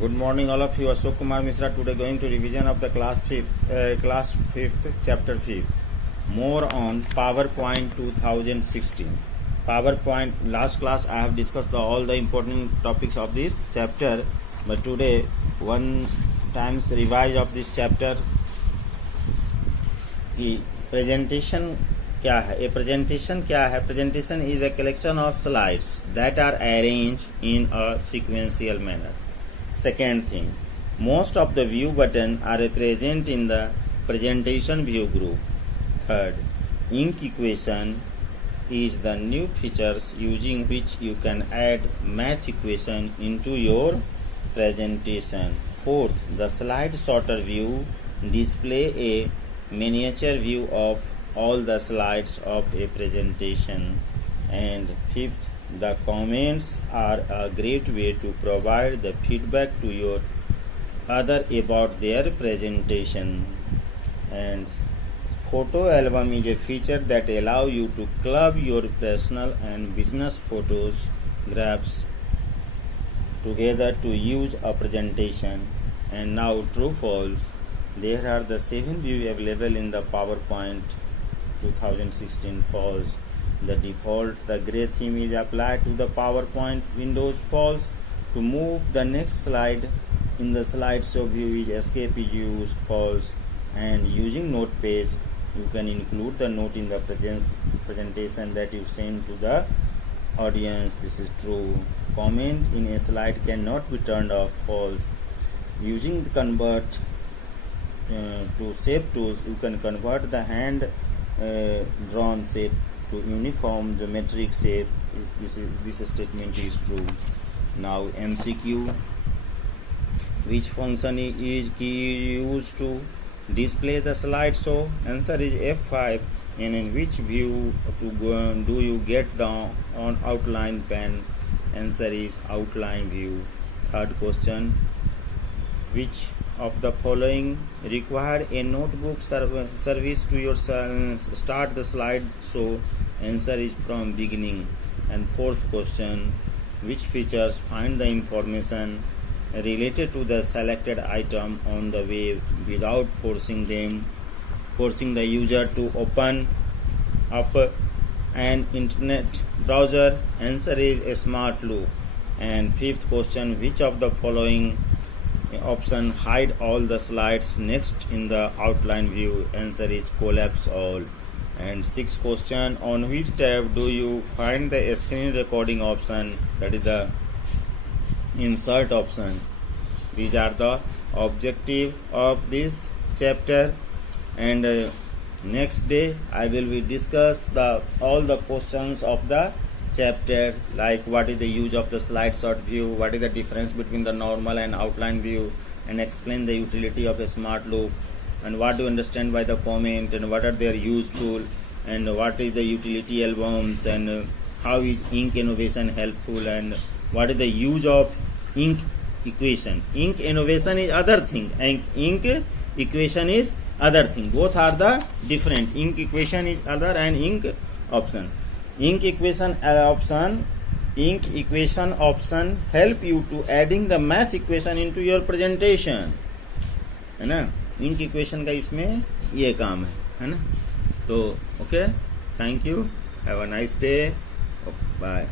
Good morning, all of you. Ashok Kumar Misra. Today, going to revision of the class fifth, chapter 5th. More on PowerPoint 2016. PowerPoint. Last class, I have discussed all the important topics of this chapter, but today, one times revise of this chapter. की presentation क्या है? A presentation क्या है? Presentation is a collection of slides that are arranged in a sequential manner. Second thing, most of the view buttons are present in the presentation view group. Third, ink equation is the new features using which you can add math equation into your presentation. Fourth, the slide sorter view display a miniature view of all the slides of a presentation. And fifth, the comments are a great way to provide the feedback to your other about their presentation. And photo album is a feature that allow you to club your personal and business photographs together to use a presentation. And now true false, there are the 7 views available in the PowerPoint 2016. False. The default, the gray theme is applied to the PowerPoint Windows. False. To move the next slide in the slideshow view is escape is used. False. And using note page, you can include the note in the presentation that you send to the audience. This is true. Comment in a slide cannot be turned off. False. Using the convert to shape tools, you can convert the hand drawn shape to uniform geometric shape. This statement is true. Now MCQ. Which function is used to display the slideshow? Answer is F5. And in which view do you get the on outline pen? Answer is outline view. Third question. Which of the following require a notebook service to your start the slide show? Answer is from beginning. And fourth question, which features find the information related to the selected item on the web without forcing the user to open up an internet browser? Answer is a smart loop. And fifth question, which of the following option hide all the slides next in the outline view? Answer is collapse all. And sixth question, on which tab do you find the screen recording option? That is the insert option. These are the objective of this chapter. And next day I will be discuss all the questions of the chapter, like what is the use of the slide sort view, what is the difference between the normal and outline view, and explain the utility of a smart loop, and what do you understand by the comment, and what are their useful, and what is the utility albums, and how is ink innovation helpful, and what is the use of ink equation. Ink innovation is other thing and ink equation is other thing. Both are the different. Ink equation is other and ink option. Ink equation option help you to adding the math equation into your presentation, है ना. Ink equation का इसमें ये काम है ना. तो okay, thank you, have a nice day, bye.